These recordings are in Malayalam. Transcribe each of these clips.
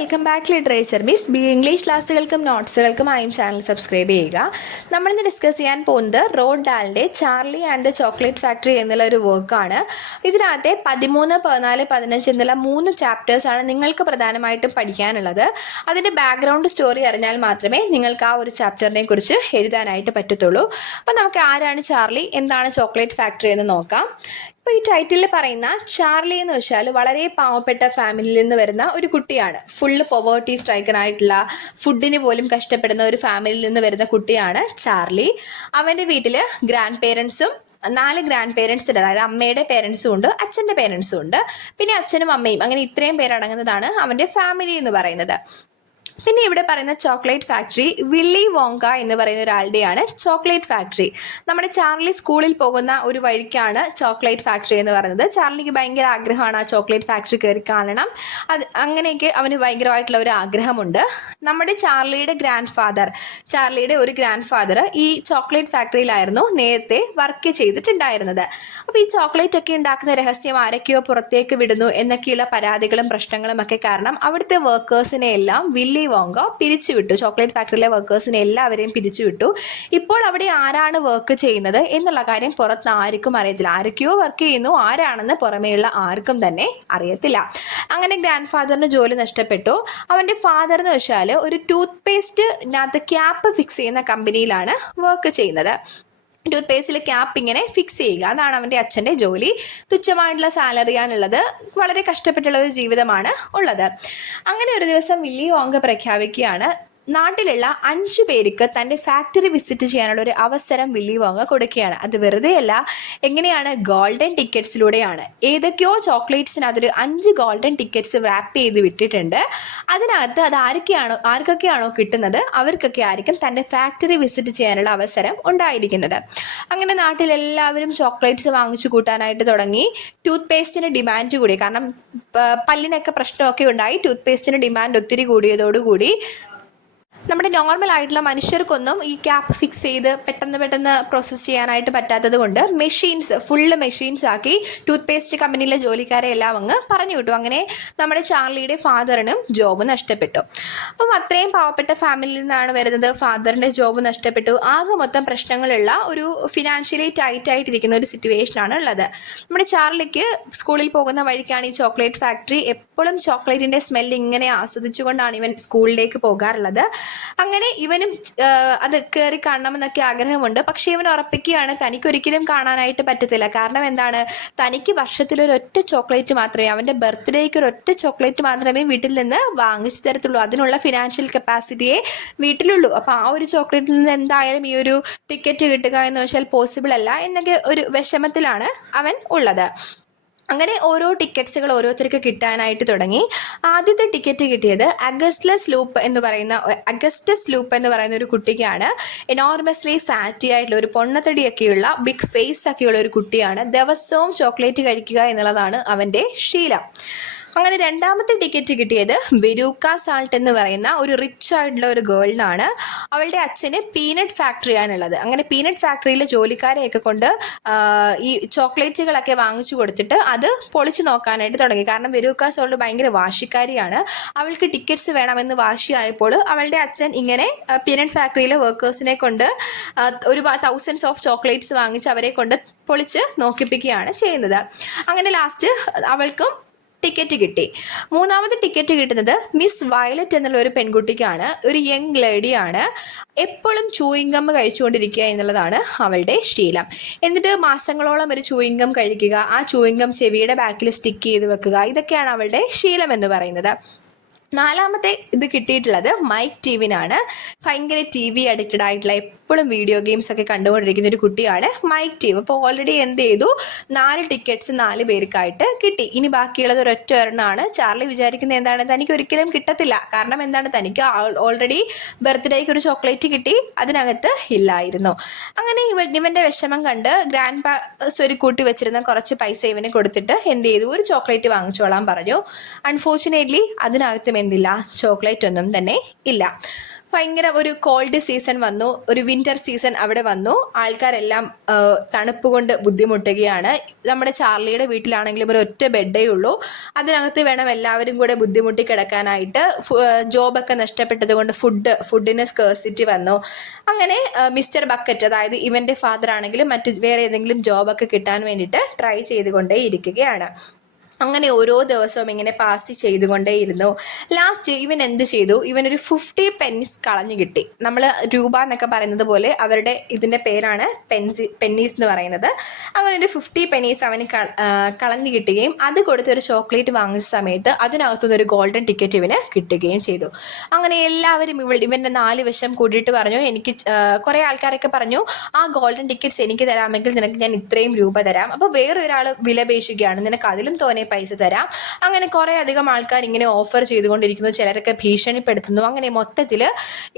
Welcome back literature miss B English ക്ലാസ്സുകൾക്കും നോട്ട്സുകൾക്കുമായും ചാനൽ സബ്സ്ക്രൈബ് ചെയ്യുക. നമ്മളിന്ന് ഡിസ്കസ് ചെയ്യാൻ പോകുന്നത് റോഡ് ഡാലിൻ്റെ Charlie and the chocolate factory എന്നുള്ള ഒരു വർക്കാണ്. ഇതിനകത്തെ 13, 14, 15 എന്നുള്ള 3 ചാപ്റ്റേഴ്സാണ് നിങ്ങൾക്ക് പ്രധാനമായിട്ടും പഠിക്കാനുള്ളത്. അതിൻ്റെ ബാക്ക്ഗ്രൗണ്ട് സ്റ്റോറി അറിഞ്ഞാൽ മാത്രമേ നിങ്ങൾക്ക് ആ ഒരു ചാപ്റ്ററിനെ കുറിച്ച് എഴുതാനായിട്ട് പറ്റത്തുള്ളൂ. അപ്പോൾ നമുക്ക് ആരാണ് ചാർലി, എന്താണ് ചോക്ലേറ്റ് ഫാക്ടറി എന്ന് നോക്കാം. ഇപ്പോൾ ഈ ടൈറ്റിലിൽ പറയുന്ന ചാർലി എന്ന് വെച്ചാൽ വളരെ പാവപ്പെട്ട ഫാമിലിയിൽ നിന്ന് വരുന്ന ഒരു കുട്ടിയാണ്. ഫുള്ള് പൊവേർട്ടി സ്ട്രൈക്കറായിട്ടുള്ള, ഫുഡിന് പോലും കഷ്ടപ്പെടുന്ന ഒരു ഫാമിലിയിൽ നിന്ന് വരുന്ന കുട്ടിയാണ് ചാർലി. അവൻ്റെ വീട്ടിൽ ഗ്രാൻഡ് പേരൻസും 4 ഗ്രാൻഡ് പേരൻസ് ഉണ്ട്. അതായത് അമ്മയുടെ പേരൻസും ഉണ്ട്, അച്ഛൻ്റെ പേരൻസും ഉണ്ട്, പിന്നെ അച്ഛനും അമ്മയും, അങ്ങനെ ഇത്രയും പേരടങ്ങുന്നതാണ് അവൻ്റെ ഫാമിലി എന്ന് പറയുന്നത്. പിന്നെ ഇവിടെ പറയുന്ന ചോക്ലേറ്റ് ഫാക്ടറി വില്ലി വോങ്ക എന്ന് പറയുന്ന ഒരാളുടെയാണ് ചോക്ലേറ്റ് ഫാക്ടറി. നമ്മുടെ ചാർലി സ്കൂളിൽ പോകുന്ന ഒരു വഴിക്കാണ് ചോക്ലേറ്റ് ഫാക്ടറി എന്ന് പറയുന്നത്. ചാർലിക്ക് ഭയങ്കര ആഗ്രഹമാണ് ആ ചോക്ലേറ്റ് ഫാക്ടറി കയറി കാണണം. അങ്ങനെയൊക്കെ അവന് ഭയങ്കരമായിട്ടുള്ള ഒരു ആഗ്രഹമുണ്ട്. നമ്മുടെ ചാർലിയുടെ ഒരു ഗ്രാൻഡ് ഫാദർ ഈ ചോക്ലേറ്റ് ഫാക്ടറിയിലായിരുന്നു നേരത്തെ വർക്ക് ചെയ്തിട്ടുണ്ടായിരുന്നത്. അപ്പോൾ ഈ ചോക്ലേറ്റ് ഒക്കെ ഉണ്ടാക്കുന്ന രഹസ്യം ആരൊക്കെയോ പുറത്തേക്ക് വിടുന്നു എന്നൊക്കെയുള്ള പരാതികളും പ്രശ്നങ്ങളും ഒക്കെ കാരണം അവിടുത്തെ വർക്കേഴ്സിനെ എല്ലാം വില്ലി വോങ്ക പിരിച്ചുവിട്ടു. ചോക്ലേറ്റ് ഫാക്ടറിയിലെ വർക്കേഴ്സിനെ എല്ലാവരെയും പിരിച്ചുവിട്ടു. ഇപ്പോൾ അവിടെ ആരാണ് വർക്ക് ചെയ്യുന്നത് എന്നുള്ള കാര്യം പുറത്ത് ആർക്കും അറിയത്തില്ല. ആരൊക്കെയോ വർക്ക് ചെയ്യുന്നു, ആരാണെന്ന് പുറമേയുള്ള ആർക്കും തന്നെ അറിയത്തില്ല. അങ്ങനെ ഗ്രാൻഡ് ഫാദറിന് ജോലി നഷ്ടപ്പെട്ടു. അവൻ്റെ ഫാദർ എന്ന് വെച്ചാൽ ഒരു ടൂത്ത് പേസ്റ്റിനകത്ത് ക്യാപ്പ് ഫിക്സ് ചെയ്യുന്ന കമ്പനിയിലാണ് വർക്ക് ചെയ്യുന്നത്. ടൂത്ത് പേസ്റ്റിൽ ക്യാപ്പ് ഇങ്ങനെ ഫിക്സ് ചെയ്യുക, അതാണ് അവൻ്റെ അച്ഛൻ്റെ ജോലി. തുച്ഛമായിട്ടുള്ള സാലറിയാണുള്ളത്. വളരെ കഷ്ടപ്പെട്ടുള്ള ഒരു ജീവിതമാണ് ഉള്ളത്. അങ്ങനെ ഒരു ദിവസം വില്ലി വോങ്ക പ്രഖ്യാപിക്കുകയാണ്, നാട്ടിലുള്ള 5 പേർക്ക് തൻ്റെ ഫാക്ടറി വിസിറ്റ് ചെയ്യാനുള്ള ഒരു അവസരം വില്ലി വോങ്ക കൊടുക്കുകയാണ്. അത് വെറുതെയല്ല, എങ്ങനെയാണ്? ഗോൾഡൻ ടിക്കറ്റ്സിലൂടെയാണ്. ഏതൊക്കെയോ ചോക്ലേറ്റ്സിനകത്തൊരു 5 ഗോൾഡൻ ടിക്കറ്റ്സ് റാപ്പ് ചെയ്ത് വിട്ടിട്ടുണ്ട്. അതിനകത്ത് അത് ആർക്കൊക്കെയാണോ കിട്ടുന്നത് അവർക്കൊക്കെ ആയിരിക്കും തൻ്റെ ഫാക്ടറി വിസിറ്റ് ചെയ്യാനുള്ള അവസരം ഉണ്ടായിരിക്കുന്നത്. അങ്ങനെ നാട്ടിലെല്ലാവരും ചോക്ലേറ്റ്സ് വാങ്ങിച്ചു കൂട്ടാനായിട്ട് തുടങ്ങി. ടൂത്ത് പേസ്റ്റിന് ഡിമാൻഡ് കൂടി, കാരണം പല്ലിനൊക്കെ പ്രശ്നമൊക്കെ ഉണ്ടായി. ടൂത്ത് പേസ്റ്റിന് ഡിമാൻഡ് ഒത്തിരി കൂടിയതോടുകൂടി നമ്മുടെ നോർമൽ ആയിട്ടുള്ള മനുഷ്യർക്കൊന്നും ഈ ക്യാപ്പ് ഫിക്സ് ചെയ്ത് പെട്ടെന്ന് പ്രോസസ്സ് ചെയ്യാനായിട്ട് പറ്റാത്തത് കൊണ്ട് ഫുള്ള് മെഷീൻസ് ആക്കി ടൂത്ത് പേസ്റ്റ് കമ്പനിയിലെ ജോലിക്കാരെ എല്ലാം അങ്ങ് പറഞ്ഞു വിട്ടു. അങ്ങനെ നമ്മുടെ ചാർലിയുടെ ഫാദറിനും ജോബ് നഷ്ടപ്പെട്ടു. അപ്പം അത്രയും പാവപ്പെട്ട ഫാമിലിയിൽ നിന്നാണ് വരുന്നത്. ഫാദറിൻ്റെ ജോബ് നഷ്ടപ്പെട്ടു. ആകെ മൊത്തം പ്രശ്നങ്ങളുള്ള ഒരു ഫിനാൻഷ്യലി ടൈറ്റായിട്ടിരിക്കുന്ന ഒരു സിറ്റുവേഷനാണ് ഉള്ളത്. നമ്മുടെ ചാർലിക്ക് സ്കൂളിൽ പോകുന്ന വഴിക്കാണ് ഈ ചോക്ലേറ്റ് ഫാക്ടറി. എപ്പോഴും ചോക്ലേറ്റിൻ്റെ സ്മെല്ല് ഇങ്ങനെ ആസ്വദിച്ചുകൊണ്ടാണ് ഇവൻ സ്കൂളിലേക്ക് പോകാറുള്ളത്. അങ്ങനെ ഇവനും അത് കയറി കാണണമെന്നൊക്കെ ആഗ്രഹമുണ്ട്. പക്ഷേ ഇവൻ ഉറപ്പിക്കുകയാണ് തനിക്കൊരിക്കലും കാണാനായിട്ട് പറ്റത്തില്ല. കാരണം എന്താണ്? തനിക്ക് വർഷത്തിലൊരൊറ്റ ചോക്ലേറ്റ് മാത്രമേ, അവൻ്റെ ബർത്ത്ഡേക്ക് ഒരൊറ്റ ചോക്ലേറ്റ് മാത്രമേ വീട്ടിൽ നിന്ന് വാങ്ങിച്ചു തരത്തുള്ളൂ. അതിനുള്ള ഫിനാൻഷ്യൽ കപ്പാസിറ്റിയെ വീട്ടിലുള്ളൂ. അപ്പോൾ ആ ഒരു ചോക്ലേറ്റിൽ നിന്ന് എന്തായാലും ഈ ഒരു ടിക്കറ്റ് കിട്ടുക എന്ന് വെച്ചാൽ പോസിബിൾ അല്ല എന്നൊക്കെ ഒരു വിഷമത്തിലാണ് അവൻ ഉള്ളത്. അങ്ങനെ ഓരോ ടിക്കറ്റ്സുകൾ ഓരോരുത്തർക്ക് കിട്ടാനായിട്ട് തുടങ്ങി. ആദ്യത്തെ ടിക്കറ്റ് കിട്ടിയത് അഗസ്റ്റസ് ലൂപ്പ് എന്ന് പറയുന്ന ഒരു കുട്ടിക്കാണ്. എനോർമസ്ലി ഫാറ്റി ആയിട്ടുള്ള ഒരു പൊണ്ണത്തടിയൊക്കെയുള്ള ബിഗ് ഫേസ് ഒക്കെയുള്ള ഒരു കുട്ടിയാണ്. ദിവസവും ചോക്ലേറ്റ് കഴിക്കുക എന്നുള്ളതാണ് അവൻ്റെ ശീലം. അങ്ങനെ രണ്ടാമത്തെ ടിക്കറ്റ് കിട്ടിയത് വെരൂക്ക സാൾട്ട് എന്ന് പറയുന്ന ഒരു റിച്ച് ആയിട്ടുള്ള ഒരു ഗേളിനാണ്. അവളുടെ അച്ഛന് പീനട്ട് ഫാക്ടറിയാണുള്ളത്. അങ്ങനെ പീനട്ട് ഫാക്ടറിയിലെ ജോലിക്കാരെയൊക്കെ കൊണ്ട് ഈ ചോക്ലേറ്റുകളൊക്കെ വാങ്ങിച്ചു കൊടുത്തിട്ട് അത് പൊളിച്ചു നോക്കാനായിട്ട് തുടങ്ങി. കാരണം വെരൂക്ക സാൾട്ട് ഭയങ്കര വാശിക്കാരിയാണ്. അവൾക്ക് ടിക്കറ്റ്സ് വേണമെന്ന് വാശിയായപ്പോൾ അവളുടെ അച്ഛൻ ഇങ്ങനെ പീനട്ട് ഫാക്ടറിയിലെ വർക്കേഴ്സിനെ കൊണ്ട് ഒരു തൗസൻഡ്സ് ഓഫ് ചോക്ലേറ്റ്സ് വാങ്ങിച്ച് അവരെ കൊണ്ട് പൊളിച്ച് നോക്കിപ്പിക്കുകയാണ് ചെയ്യുന്നത്. അങ്ങനെ ലാസ്റ്റ് അവൾക്കും ടിക്കറ്റ് കിട്ടി. മൂന്നാമത്തെ ടിക്കറ്റ് കിട്ടുന്നത് മിസ് വയലറ്റ് എന്നുള്ള ഒരു പെൺകുട്ടിക്കാണ്. ഒരു യങ് ലേഡിയാണ്. എപ്പോഴും ചൂയിങ്കം കഴിച്ചുകൊണ്ടിരിക്കുക എന്നുള്ളതാണ് അവളുടെ ശീലം. എന്നിട്ട് മാസങ്ങളോളം ഒരു ചൂയിങ്കം കഴിക്കുക, ആ ചൂയിങ്കം ചെവിയുടെ ബാക്കിൽ സ്റ്റിക്ക് ചെയ്ത് വെക്കുക, ഇതൊക്കെയാണ് അവളുടെ ശീലം എന്ന് പറയുന്നത്. നാലാമത്തെ ഇത് കിട്ടിയിട്ടുള്ളത് മൈക്ക് ടീവിനാണ്. ഭയങ്കര TV അഡിക്റ്റഡ് ആയിട്ടുള്ള, എപ്പോഴും വീഡിയോ ഗെയിംസ് ഒക്കെ കണ്ടുകൊണ്ടിരിക്കുന്ന ഒരു കുട്ടിയാണ് മൈക്ക് ടീവ്. അപ്പോൾ ഓൾറെഡി എന്ത് ചെയ്തു? 4 ടിക്കറ്റ്സ് 4 പേർക്കായിട്ട് കിട്ടി. ഇനി ബാക്കിയുള്ളത് ഒരൊറ്റ ഒരെണ്ണമാണ്. ചാർലി വിചാരിക്കുന്നത് എന്താണ്? തനിക്ക് ഒരിക്കലും കിട്ടത്തില്ല. കാരണം എന്താണ്? തനിക്ക് ഓൾറെഡി ബർത്ത്ഡേക്ക് ഒരു ചോക്ലേറ്റ് കിട്ടി, അതിനകത്ത് ഇല്ലായിരുന്നു. അങ്ങനെ ഇവൻ്റെ വിഷമം കണ്ട് ഗ്രാൻഡ് പാസ് ഒരു കൂട്ടി വെച്ചിരുന്ന കുറച്ച് പൈസ ഇവന് കൊടുത്തിട്ട് എന്ത് ചെയ്തു? ഒരു ചോക്ലേറ്റ് വാങ്ങിച്ചോളാൻ പറഞ്ഞു. അൺഫോർച്ചുനേറ്റ്ലി അതിനകത്തും എന്തില്ല? ചോക്ലേറ്റ് ഒന്നും തന്നെ ഇല്ല. ഭയങ്കര ഒരു കോൾഡ് സീസൺ വന്നു, ഒരു വിന്റർ സീസൺ അവിടെ വന്നു. ആൾക്കാരെല്ലാം തണുപ്പ് കൊണ്ട് ബുദ്ധിമുട്ടുകയാണ്. നമ്മുടെ ചാർലിയുടെ വീട്ടിലാണെങ്കിലും ഒരു ഒറ്റ ബെഡേ ഉള്ളൂ. അതിനകത്ത് വേണം എല്ലാവരും കൂടെ ബുദ്ധിമുട്ടി കിടക്കാനായിട്ട്. ജോബൊക്കെ നഷ്ടപ്പെട്ടത് കൊണ്ട് ഫുഡിന് സ്കേഴ്സിറ്റി വന്നു. അങ്ങനെ മിസ്റ്റർ ബക്കറ്റ്, അതായത് ഇവന്റെ ഫാദർ ആണെങ്കിലും മറ്റ് വേറെ ഏതെങ്കിലും ജോബൊക്കെ കിട്ടാൻ വേണ്ടിയിട്ട് ട്രൈ ചെയ്തുകൊണ്ടേ ഇരിക്കുകയാണ്. അങ്ങനെ ഓരോ ദിവസവും ഇങ്ങനെ പാസ് ചെയ്തുകൊണ്ടേയിരുന്നു. ലാസ്റ്റ് ഇവൻ എന്ത് ചെയ്തു, ഇവനൊരു 50 പെന്നീസ് കളഞ്ഞു കിട്ടി. നമ്മൾ രൂപ എന്നൊക്കെ പറയുന്നത് പോലെ അവരുടെ ഇതിൻ്റെ പേരാണ് പെന്നീസ് എന്ന് പറയുന്നത്. അങ്ങനെ ഒരു 50 പെന്നീസ് അവന് കളഞ്ഞു കിട്ടുകയും അത് കൊടുത്ത് ഒരു ചോക്ലേറ്റ് വാങ്ങിച്ച സമയത്ത് അതിനകത്തുനിന്ന് ഒരു ഗോൾഡൻ ടിക്കറ്റ് ഇവന് കിട്ടുകയും ചെയ്തു. അങ്ങനെ എല്ലാവരും ഇവൻ്റെ 4 വശം കൂട്ടിയിട്ട് പറഞ്ഞു, എനിക്ക് കുറേ ആൾക്കാരൊക്കെ പറഞ്ഞു, ആ ഗോൾഡൻ ടിക്കറ്റ്സ് എനിക്ക് തരാമെങ്കിൽ നിനക്ക് ഞാൻ ഇത്രയും രൂപ തരാം. അപ്പോൾ വേറൊരാൾ വിലപേശുകയാണ്, നിനക്ക് അതിലും തോനെ പൈസ തരാം. അങ്ങനെ കുറേ അധികം ആൾക്കാർ ഇങ്ങനെ ഓഫർ ചെയ്തുകൊണ്ടിരിക്കുന്നു, ചിലരൊക്കെ ഭീഷണിപ്പെടുത്തുന്നു. അങ്ങനെ മൊത്തത്തിൽ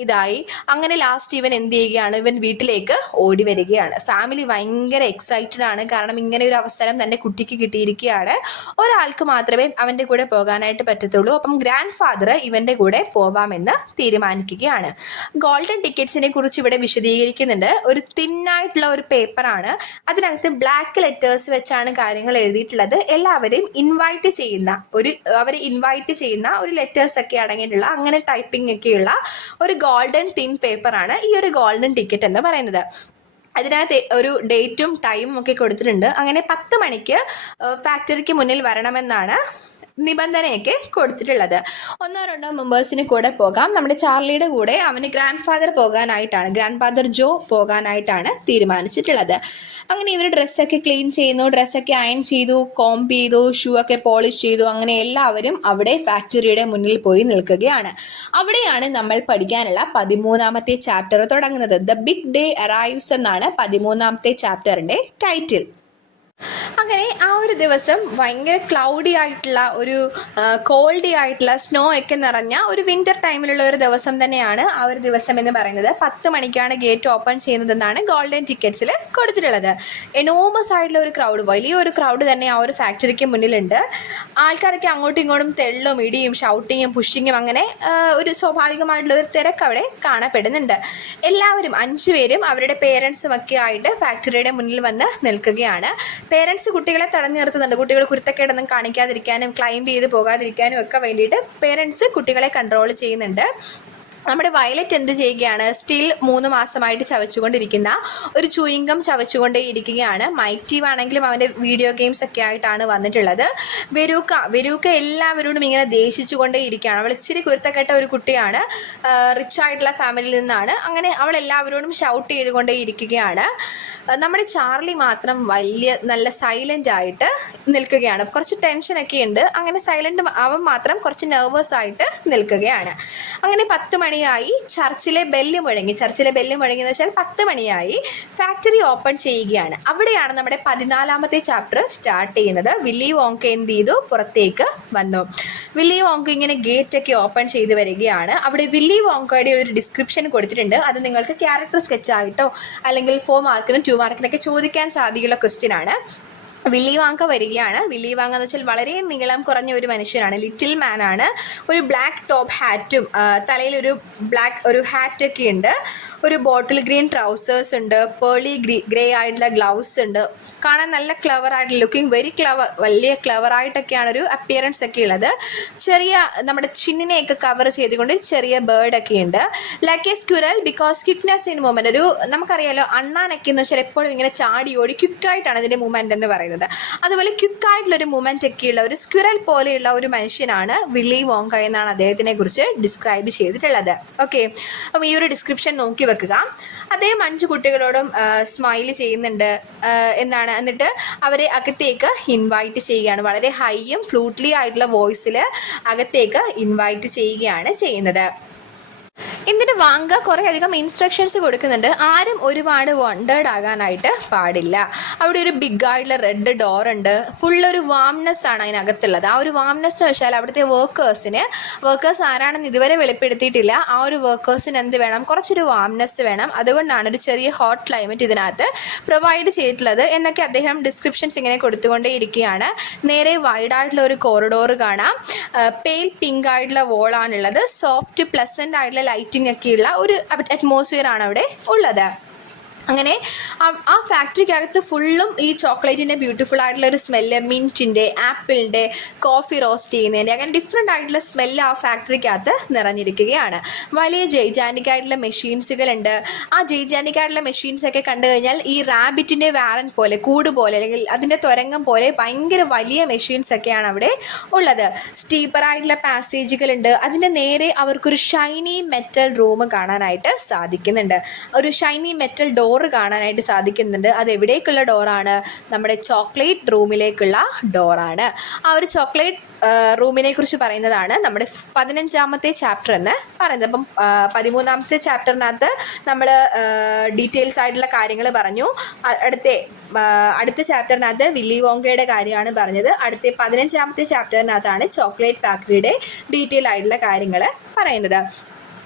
ഇതായി. അങ്ങനെ ലാസ്റ്റ് ഇവൻ എന്ത് ചെയ്യുകയാണ്, ഇവൻ വീട്ടിലേക്ക് ഓടി വരികയാണ്. ഫാമിലി ഭയങ്കര എക്സൈറ്റഡ് ആണ്, കാരണം ഇങ്ങനെ ഒരു അവസരം തൻ്റെ കുട്ടിക്ക് കിട്ടിയിരിക്കുകയാണ്. ഒരാൾക്ക് മാത്രമേ അവൻ്റെ കൂടെ പോകാനായിട്ട് പറ്റത്തുള്ളൂ. അപ്പം ഗ്രാൻഡ് ഫാദർ ഇവൻ്റെ കൂടെ പോവാമെന്ന് തീരുമാനിക്കുകയാണ്. ഗോൾഡൻ ടിക്കറ്റ്സിനെ കുറിച്ച് ഇവിടെ വിശദീകരിക്കുന്നുണ്ട്. ഒരു തിന്നായിട്ടുള്ള ഒരു പേപ്പറാണ്, അതിനകത്ത് ബ്ലാക്ക് ലെറ്റേഴ്സ് വെച്ചാണ് കാര്യങ്ങൾ എഴുതിയിട്ടുള്ളത്. എല്ലാവരെയും അവരെ ഇൻവൈറ്റ് ചെയ്യുന്ന ഒരു ലെറ്റേഴ്സ് ഒക്കെ അടങ്ങിയിട്ടുള്ള അങ്ങനെ ടൈപ്പിംഗ് ഒക്കെയുള്ള ഒരു ഗോൾഡൻ തിൻ പേപ്പറാണ് ഈ ഒരു ഗോൾഡൻ ടിക്കറ്റ് എന്ന് പറയുന്നത്. അതിനകത്ത് ഒരു ഡേറ്റും ടൈമും ഒക്കെ കൊടുത്തിട്ടുണ്ട്. അങ്ങനെ 10 മണിക്ക് ഫാക്ടറിക്ക് മുന്നിൽ വരണമെന്നാണ് നിബന്ധനയൊക്കെ കൊടുത്തിട്ടുള്ളത്. 1-2 മെമ്പേഴ്സിന് കൂടെ പോകാം. നമ്മുടെ ചാർലിയുടെ കൂടെ അവന് ഗ്രാൻഡ് ഫാദർ ജോ പോകാനായിട്ടാണ് തീരുമാനിച്ചിട്ടുള്ളത്. അങ്ങനെ ഇവർ ഡ്രസ്സൊക്കെ ക്ലീൻ ചെയ്യുന്നു, ഡ്രസ്സൊക്കെ അയൺ ചെയ്തു, കോംബ് ചെയ്തു, ഷൂ ഒക്കെ പോളിഷ് ചെയ്തു. അങ്ങനെ എല്ലാവരും അവിടെ ഫാക്ടറിയുടെ മുന്നിൽ പോയി നിൽക്കുകയാണ്. അവിടെയാണ് നമ്മൾ പഠിക്കാനുള്ള 13ാമത്തെ ചാപ്റ്റർ തുടങ്ങുന്നത്. ദ ബിഗ് ഡേ അറൈവ്സ് എന്നാണ് 13ാമത്തെ ചാപ്റ്ററിന്റെ ടൈറ്റിൽ. അങ്ങനെ ആ ഒരു ദിവസം ഭയങ്കര ക്ലൗഡി ആയിട്ടുള്ള ഒരു കോൾഡി ആയിട്ടുള്ള സ്നോ ഒക്കെ നിറഞ്ഞ ഒരു വിന്റർ ടൈമിലുള്ള ഒരു ദിവസം തന്നെയാണ് ആ ഒരു ദിവസം എന്ന് പറയുന്നത്. 10 മണിക്കാണ് ഗേറ്റ് ഓപ്പൺ ചെയ്യുന്നതെന്നാണ് ഗോൾഡൻ ടിക്കറ്റ്സിൽ കൊടുത്തിട്ടുള്ളത്. എനോമസ് ആയിട്ടുള്ള ഒരു ക്രൗഡ്, വലിയൊരു ക്രൗഡ് തന്നെ ആ ഒരു ഫാക്ടറിക്ക് മുന്നിലുണ്ട്. ആൾക്കാരൊക്കെ അങ്ങോട്ടും ഇങ്ങോട്ടും തെള്ളും ഇടിയും ഷൗട്ടിങ്ങും പുഷിങ്ങും അങ്ങനെ ഒരു സ്വാഭാവികമായിട്ടുള്ള ഒരു തിരക്ക് അവിടെ കാണപ്പെടുന്നുണ്ട്. എല്ലാവരും 5 പേരും അവരുടെ പേരൻസും ഒക്കെ ആയിട്ട് ഫാക്ടറിയുടെ മുന്നിൽ വന്ന് നിൽക്കുകയാണ്. പേരൻസ് കുട്ടികളെ തടഞ്ഞു നിർത്തുന്നുണ്ട്. കുട്ടികൾ കുരുത്തക്കേടൊന്നും കാണിക്കാതിരിക്കാനും ക്ലൈംബ് ചെയ്ത് പോകാതിരിക്കാനും ഒക്കെ വേണ്ടിയിട്ട് പേരൻസ് കുട്ടികളെ കൺട്രോൾ ചെയ്യുന്നുണ്ട്. നമ്മുടെ വയലറ്റ് എന്ത് ചെയ്യുകയാണ്, സ്റ്റിൽ 3 മാസമായിട്ട് ചവച്ചുകൊണ്ടിരിക്കുന്ന ഒരു ചൂയിങ്കം ചവച്ചുകൊണ്ടേ ഇരിക്കുകയാണ്. മൈറ്റീവ് ആണെങ്കിലും അവൻ്റെ വീഡിയോ ഗെയിംസ് ഒക്കെ ആയിട്ടാണ് വന്നിട്ടുള്ളത്. വെരൂക്ക എല്ലാവരോടും ഇങ്ങനെ ദേഷിച്ചു കൊണ്ടേ ഇരിക്കുകയാണ്. അവൾ ഇച്ചിരി കുരുത്തക്കെട്ട ഒരു കുട്ടിയാണ്, റിച്ച് ആയിട്ടുള്ള ഫാമിലിയിൽ നിന്നാണ്. അങ്ങനെ അവൾ എല്ലാവരോടും ഷൗട്ട് ചെയ്തുകൊണ്ടേ ഇരിക്കുകയാണ്. നമ്മുടെ ചാർലി മാത്രം നല്ല സൈലൻ്റ് ആയിട്ട് നിൽക്കുകയാണ്. കുറച്ച് ടെൻഷനൊക്കെ ഉണ്ട്. അങ്ങനെ സൈലൻ്റ് അവൻ മാത്രം കുറച്ച് നെർവസ് ആയിട്ട് നിൽക്കുകയാണ്. അങ്ങനെ 10 മണിയായി, ചർച്ചിലെ ബെല്ല് മുഴങ്ങി എന്ന് വെച്ചാൽ 10 മണിയായി. ഫാക്ടറി ഓപ്പൺ ചെയ്യുകയാണ്. അവിടെയാണ് നമ്മുടെ 14ാമത്തെ ചാപ്റ്റർ സ്റ്റാർട്ട് ചെയ്യുന്നത്. വില്ലി വോങ്ക എന്ത് ചെയ്തു, പുറത്തേക്ക് വന്നു. വില്ലി വോങ്ക ഇങ്ങനെ ഗേറ്റ് ഒക്കെ ഓപ്പൺ ചെയ്ത് വരികയാണ്. അവിടെ വില്ലി വോങ്കയുടെ ഒരു ഡിസ്ക്രിപ്ഷൻ കൊടുത്തിട്ടുണ്ട്. അത് നിങ്ങൾക്ക് ക്യാരക്ടർ സ്കെച്ച് ആയിട്ടോ അല്ലെങ്കിൽ 4 മാർക്കിനും 2 മാർക്കിനൊക്കെ ചോദിക്കാൻ സാധ്യതയുള്ള ക്വസ്റ്റ്യൻ ആണ്. വില്ലി വാങ്ക വരികയാണ്. വില്ലി വാങ്ക എന്ന് വെച്ചാൽ വളരെ നീളം കുറഞ്ഞ ഒരു മനുഷ്യനാണ്, ലിറ്റിൽ മാൻ ആണ്. ഒരു ബ്ലാക്ക് ടോപ്പ് ഹാറ്റും തലയിലൊരു ബ്ലാക്ക് ഒരു ഹാറ്റൊക്കെ ഉണ്ട്. ഒരു ബോട്ടിൽ ഗ്രീൻ ട്രൗസേഴ്സ് ഉണ്ട്, പേർലി ഗ്രേ ആയിട്ടുള്ള ഗ്ലൗസ് ഉണ്ട്. കാണാൻ നല്ല ക്ലവർ ആയിട്ട്, ലുക്കിംഗ് വെരി വലിയ ക്ലവർ ആയിട്ടൊക്കെയാണ് ഒരു അപ്പിയറൻസ് ഒക്കെ ഉള്ളത്. ചെറിയ നമ്മുടെ ചിന്നിനെയൊക്കെ കവർ ചെയ്തുകൊണ്ട് ചെറിയ ബേർഡൊക്കെ ഉണ്ട്. Like a squirrel because quickness in movement. ഒരു നമുക്കറിയാലോ അണ്ണാനൊക്കെ എന്ന് വെച്ചാൽ എപ്പോഴും ഇങ്ങനെ ചാടി ഓടി ക്വിക്കായിട്ടാണ് ഇതിൻ്റെ മൂവ്മെന്റ് എന്ന് പറയുന്നത്. അതുപോലെ ക്വിക്കായിട്ടുള്ളൊരു മൂവ്മെന്റ് ഒക്കെയുള്ള ഒരു സ്ക്വിറൽ പോലെയുള്ള ഒരു മനുഷ്യനാണ് വില്ലി വോങ്ക എന്നാണ് അദ്ദേഹത്തിനെ കുറിച്ച് ഡിസ്ക്രൈബ് ചെയ്തിട്ടുള്ളത്. ഓക്കെ, അപ്പം ഈ ഒരു ഡിസ്ക്രിപ്ഷൻ നോക്കി വെക്കുക. അദ്ദേഹം 5 കുട്ടികളോടും സ്മൈൽ ചെയ്യുന്നുണ്ട് എന്നാണ്. എന്നിട്ട് അവരെ അകത്തേക്ക് ഇൻവൈറ്റ് ചെയ്യുകയാണ്. വളരെ ഹൈയും ഫ്ലൂട്ട്ലി ആയിട്ടുള്ള വോയിസിൽ അകത്തേക്ക് ഇൻവൈറ്റ് ചെയ്യുകയാണ് ചെയ്യുന്നത്. ഇതിന് വാങ്ക കുറേ അധികം ഇൻസ്ട്രക്ഷൻസ് കൊടുക്കുന്നുണ്ട്. ആരും ഒരുപാട് വണ്ടേർഡ് ആകാനായിട്ട് പാടില്ല. അവിടെ ഒരു ബിഗ് ആയിട്ടുള്ള റെഡ് ഡോർ ഉണ്ട്. ഫുള്ളൊരു വാംനെസ് ആണ് അതിനകത്തുള്ളത്. ആ ഒരു വാംനെസ് എന്ന് വെച്ചാൽ അവിടുത്തെ വർക്കേഴ്സ് ആരാണെന്ന് ഇതുവരെ വെളിപ്പെടുത്തിയിട്ടില്ല. ആ ഒരു വർക്കേഴ്സിന് എന്ത് വേണം, കുറച്ചൊരു വാംനെസ് വേണം. അതുകൊണ്ടാണ് ഒരു ചെറിയ ഹോട്ട് ക്ലൈമറ്റ് ഇതിനകത്ത് പ്രൊവൈഡ് ചെയ്തിട്ടുള്ളത് എന്നൊക്കെ അദ്ദേഹം ഡിസ്ക്രിപ്ഷൻസ് ഇങ്ങനെ കൊടുത്തുകൊണ്ടേ ഇരിക്കുകയാണ്. നേരെ വൈഡ് ആയിട്ടുള്ള ഒരു കോറിഡോർ കാണാം. പെയിൽ പിങ്ക് ആയിട്ടുള്ള വോളാണുള്ളത്. സോഫ്റ്റ് പ്ലസൻ്റ് ആയിട്ടുള്ള ലൈറ്റ് ലൈറ്റിംഗ് ഒക്കെയുള്ള ഒരു അറ്റ്മോസ്ഫിയർ ആണ് അവിടെ ഉള്ളത്. അങ്ങനെ ആ ഫാക്ടറിക്കകത്ത് ഫുള്ളും ഈ ചോക്ലേറ്റിൻ്റെ ബ്യൂട്ടിഫുൾ ആയിട്ടുള്ള ഒരു സ്മെല്ല്, മിൻറ്റിൻ്റെ, ആപ്പിളിൻ്റെ, കോഫി റോസ്റ്റ് ചെയ്യുന്നതിൻ്റെ, അങ്ങനെ ഡിഫറെൻ്റ് ആയിട്ടുള്ള സ്മെല്ല് ആ ഫാക്ടറിക്കകത്ത് നിറഞ്ഞിരിക്കുകയാണ്. വലിയ ജൈജാൻറ്റിക് ആയിട്ടുള്ള മെഷീൻസുകളുണ്ട്. ആ ജൈജാൻറ്റിക് ആയിട്ടുള്ള മെഷീൻസൊക്കെ കണ്ടു കഴിഞ്ഞാൽ ഈ റാബിറ്റിൻ്റെ വാറൻ പോലെ, കൂട് പോലെ, അല്ലെങ്കിൽ അതിൻ്റെ തുരങ്കം പോലെ ഭയങ്കര വലിയ മെഷീൻസൊക്കെയാണ് അവിടെ ഉള്ളത്. സ്റ്റീപ്പറായിട്ടുള്ള പാസേജുകളുണ്ട്. അതിൻ്റെ നേരെ അവർക്കൊരു ഷൈനി മെറ്റൽ റൂം കാണാനായിട്ട് സാധിക്കുന്നുണ്ട്. ഒരു ഷൈനി മെറ്റൽ ഡോർ കാണാനായിട്ട് സാധിക്കുന്നുണ്ട്. അത് എവിടേക്കുള്ള ഡോറാണ്? നമ്മുടെ ചോക്ലേറ്റ് റൂമിലേക്കുള്ള ഡോറാണ്. ആ ഒരു ചോക്ലേറ്റ് റൂമിനെ കുറിച്ച് പറയുന്നതാണ് നമ്മുടെ 15ാമത്തെ ചാപ്റ്റർ എന്ന് പറയുന്നത്. അപ്പം 13ാമത്തെ ചാപ്റ്ററിനകത്ത് നമ്മൾ ഡീറ്റെയിൽസ് ആയിട്ടുള്ള കാര്യങ്ങൾ പറഞ്ഞു. അടുത്ത ചാപ്റ്ററിനകത്ത് വില്ലി വോങ്കയുടെ കാര്യമാണ് പറഞ്ഞത്. അടുത്ത 15ാമത്തെ ചാപ്റ്ററിനകത്താണ് ചോക്ലേറ്റ് ഫാക്ടറിയുടെ ഡീറ്റെയിൽ ആയിട്ടുള്ള കാര്യങ്ങൾ പറയുന്നത്.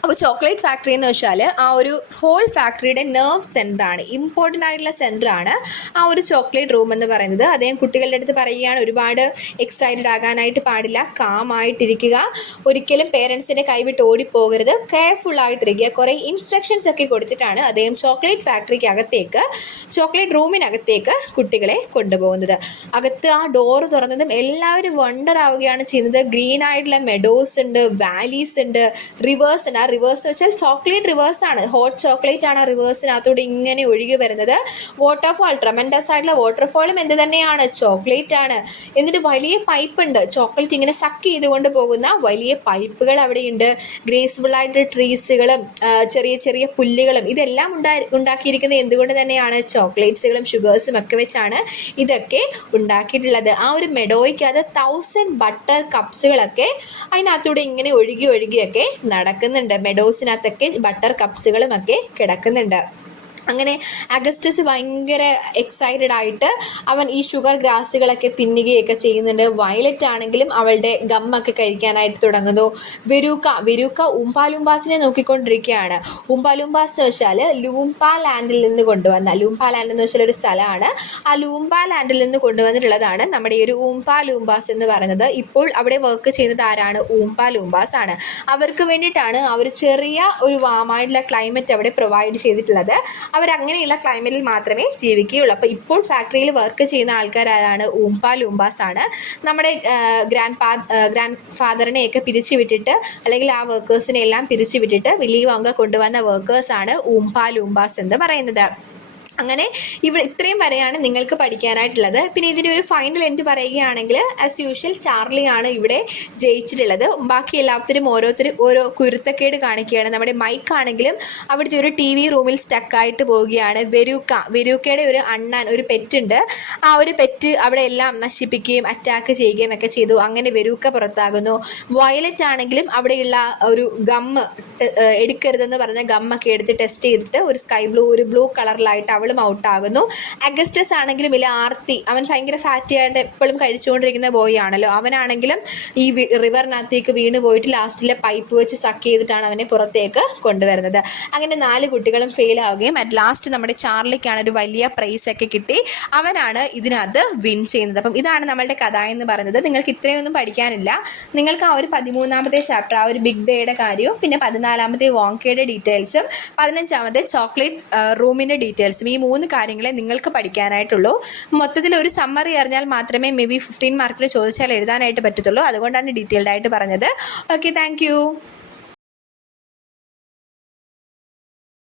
അപ്പോൾ ചോക്ലേറ്റ് ഫാക്ടറി എന്ന് വെച്ചാൽ ആ ഒരു ഹോൾ ഫാക്ടറിയുടെ നെർവ് സെൻ്ററാണ്, ഇമ്പോർട്ടൻ്റ് ആയിട്ടുള്ള സെൻ്ററാണ് ആ ഒരു ചോക്ലേറ്റ് റൂം എന്ന് പറയുന്നത്. അദ്ദേഹം കുട്ടികളുടെ അടുത്ത് പറയുകയാണ്, ഒരുപാട് എക്സൈറ്റഡ് ആകാനായിട്ട് പാടില്ല, കാമായിട്ടിരിക്കുക, ഒരിക്കലും പേരൻസിൻ്റെ കൈവിട്ട് ഓടിപ്പോകരുത്, കെയർഫുള്ളായിട്ടിരിക്കുക. കുറേ ഇൻസ്ട്രക്ഷൻസ് ഒക്കെ കൊടുത്തിട്ടാണ് അദ്ദേഹം ചോക്ലേറ്റ് റൂമിനകത്തേക്ക് കുട്ടികളെ കൊണ്ടുപോകുന്നത്. അകത്ത് ആ ഡോറ് തുറന്നതും എല്ലാവരും വണ്ടർ ആവുകയാണ് ചെയ്യുന്നത്. ഗ്രീൻ ആയിട്ടുള്ള മെഡോസ് ഉണ്ട്, വാലീസ് ഉണ്ട്, റിവേഴ്സ് ഉണ്ട്. റിവേഴ്സ് വെച്ചാൽ ചോക്ലേറ്റ് റിവേഴ്സ് ആണ്, ഹോട്ട് ചോക്ലേറ്റ് ആണ് ആ റിവേഴ്സിനകത്തൂടെ ഇങ്ങനെ ഒഴുകി വരുന്നത്. വാട്ടർഫാൾ, ട്രമൻഡസ് ആയിട്ടുള്ള വാട്ടർഫാളും എന്ത് തന്നെയാണ്? ചോക്ലേറ്റ് ആണ്. എന്നിട്ട് വലിയ പൈപ്പ് ഉണ്ട്, ചോക്ലേറ്റ് ഇങ്ങനെ സക്ക് ചെയ്തുകൊണ്ട് പോകുന്ന വലിയ പൈപ്പുകൾ അവിടെയുണ്ട്. ഗ്രേസ്ഫുൾ ആയിട്ട് ട്രീസുകളും ചെറിയ ചെറിയ പുല്ലുകളും ഇതെല്ലാം ഉണ്ടാക്കിയിരിക്കുന്നത് എന്തുകൊണ്ട് തന്നെയാണ്? ചോക്ലേറ്റ്സുകളും ഷുഗേഴ്സും ഒക്കെ വെച്ചാണ് ഇതൊക്കെ ഉണ്ടാക്കിയിട്ടുള്ളത്. ആ ഒരു മെഡോയ്ക്കകത്ത് 1000 ബട്ടർ കപ്സുകളൊക്കെ അതിനകത്തൂടെ ഇങ്ങനെ ഒഴുകിയൊക്കെ നടക്കുന്നുണ്ട്. മെഡോസിനകത്തൊക്കെ ബട്ടർ കപ്സുകളും ഒക്കെ കിടക്കുന്നുണ്ട്. അങ്ങനെ അഗസ്റ്റസ് ഭയങ്കര എക്സൈറ്റഡ് ആയിട്ട് അവൻ ഈ ഷുഗർ ഗ്രാസുകളൊക്കെ തിന്നുകയൊക്കെ ചെയ്യുന്നുണ്ട്. വയലറ്റ് ആണെങ്കിലും അവളുടെ ഗമ്മൊക്കെ കഴിക്കാനായിട്ട് തുടങ്ങുന്നു. വെരൂക്ക ഉംപാലുംബാസിനെ നോക്കിക്കൊണ്ടിരിക്കുകയാണ്. ഉംപാലുംബാസ് എന്ന് വെച്ചാൽ ലൂംപാ ലാൻഡിൽ നിന്ന് കൊണ്ടുവന്ന, ലൂംപാ ലാൻഡ് എന്ന് വെച്ചാൽ ഒരു സ്ഥലമാണ്. ആ ലൂംപാ ലാൻഡിൽ നിന്ന് കൊണ്ടുവന്നിട്ടുള്ളതാണ് നമ്മുടെ ഈ ഒരു ഊംപാലൂംബാസ് എന്ന് പറയുന്നത്. ഇപ്പോൾ അവിടെ വർക്ക് ചെയ്യുന്നത് ആരാണ്? ഊംപാലൂംബാസ് ആണ്. അവർക്ക് വേണ്ടിയിട്ടാണ് ആ ഒരു ചെറിയ ഒരു വാമായിട്ടുള്ള ക്ലൈമറ്റ് അവിടെ പ്രൊവൈഡ് ചെയ്തിട്ടുള്ളത്. അവരങ്ങനെയുള്ള ക്ലൈമറ്റിൽ മാത്രമേ ജീവിക്കുകയുള്ളൂ. അപ്പോൾ ഇപ്പോൾ ഫാക്ടറിയിൽ വർക്ക് ചെയ്യുന്ന ആൾക്കാരാണ്? ഊംപാലൂംബാസ് ആണ്. നമ്മുടെ ഗ്രാൻഡ് ഫാദറിനെയൊക്കെ പിരിച്ചുവിട്ടിട്ട്, അല്ലെങ്കിൽ ആ വർക്കേഴ്സിനെ എല്ലാം പിരിച്ചുവിട്ടിട്ട് വില്ലി വോങ്ക കൊണ്ടുവന്ന വർക്കേഴ്സാണ് ഊംപാലൂംബാസ് എന്ന് പറയുന്നത്. അങ്ങനെ ഇത്രയും വരെയാണ് നിങ്ങൾക്ക് പഠിക്കാനായിട്ടുള്ളത്. പിന്നെ ഇതിൻ്റെ ഒരു ഫൈനൽ എൻഡ് പറയുകയാണെങ്കിൽ ആസ് യൂഷ്വൽ ചാർലിയാണ് ഇവിടെ ജയിച്ചിട്ടുള്ളത്. ബാക്കി എല്ലാത്തിനും ഓരോ കുരുത്തക്കേട് കാണിക്കുകയാണ്. നമ്മുടെ മൈക്ക് ആണെങ്കിലും അവിടുത്തെ ഒരു TV റൂമിൽ സ്റ്റക്കായിട്ട് പോവുകയാണ്. വെരൂക്കയുടെ ഒരു അണ്ണാൻ, ഒരു പെറ്റുണ്ട്. ആ ഒരു പെറ്റ് അവിടെ എല്ലാം നശിപ്പിക്കുകയും അറ്റാക്ക് ചെയ്യുകയും ഒക്കെ ചെയ്തു. അങ്ങനെ വെരൂക്ക പുറത്താകുന്നു. വയലറ്റ് ആണെങ്കിലും അവിടെയുള്ള ഒരു ഗമ്മ് എടുക്കരുതെന്ന് പറഞ്ഞ ഗമ്മൊക്കെ എടുത്ത് ടെസ്റ്റ് ചെയ്തിട്ട് ഒരു ബ്ലൂ കളറിലായിട്ട് അവളും ഔട്ടാകുന്നു. അഗസ്റ്റസ് ആണെങ്കിലും ഇല്ല ആർത്തി, അവൻ ഭയങ്കര ഫാറ്റി ആയിട്ട് എപ്പോഴും കഴിച്ചുകൊണ്ടിരിക്കുന്ന ബോയ് ആണല്ലോ. അവനാണെങ്കിലും ഈ റിവറിനകത്തേക്ക് വീണ് പോയിട്ട് ലാസ്റ്റിലെ പൈപ്പ് വെച്ച് സക്ക് ചെയ്തിട്ടാണ് അവനെ പുറത്തേക്ക് കൊണ്ടുവരുന്നത്. അങ്ങനെ 4 കുട്ടികളും ഫെയിൽ ആവുകയും അറ്റ് ലാസ്റ്റ് നമ്മുടെ ചാർലിക്കാണ് ഒരു വലിയ പ്രൈസ് ഒക്കെ കിട്ടി. അവനാണ് ഇതിനകത്ത് വിൻ ചെയ്യുന്നത്. അപ്പം ഇതാണ് നമ്മളുടെ കഥ എന്ന് പറയുന്നത്. നിങ്ങൾക്ക് ഇത്രയൊന്നും പഠിക്കാനില്ല. നിങ്ങൾക്ക് ആ ഒരു 13ാമത്തെ ചാപ്റ്റർ, ആ ഒരു ബിഗ് ഡേയുടെ കാര്യവും, പിന്നെ 14ാമത്തെ വോങ്കയുടെ ഡീറ്റെയിൽസും, 15ാമത്തെ ചോക്ലേറ്റ് റൂമിൻ്റെ ഡീറ്റെയിൽസും, ഈ 3 കാര്യങ്ങളെ നിങ്ങൾക്ക് പഠിക്കാനായിട്ടുള്ളൂ. മൊത്തത്തിൽ ഒരു സമ്മറി അറിഞ്ഞാൽ മാത്രമേ മേ ബി 15 മാർക്കിൽ ചോദിച്ചാൽ എഴുതാനായിട്ട് പറ്റത്തുള്ളൂ. അതുകൊണ്ടാണ് ഡീറ്റെയിൽഡ് ആയിട്ട് പറഞ്ഞത്. Okay, thank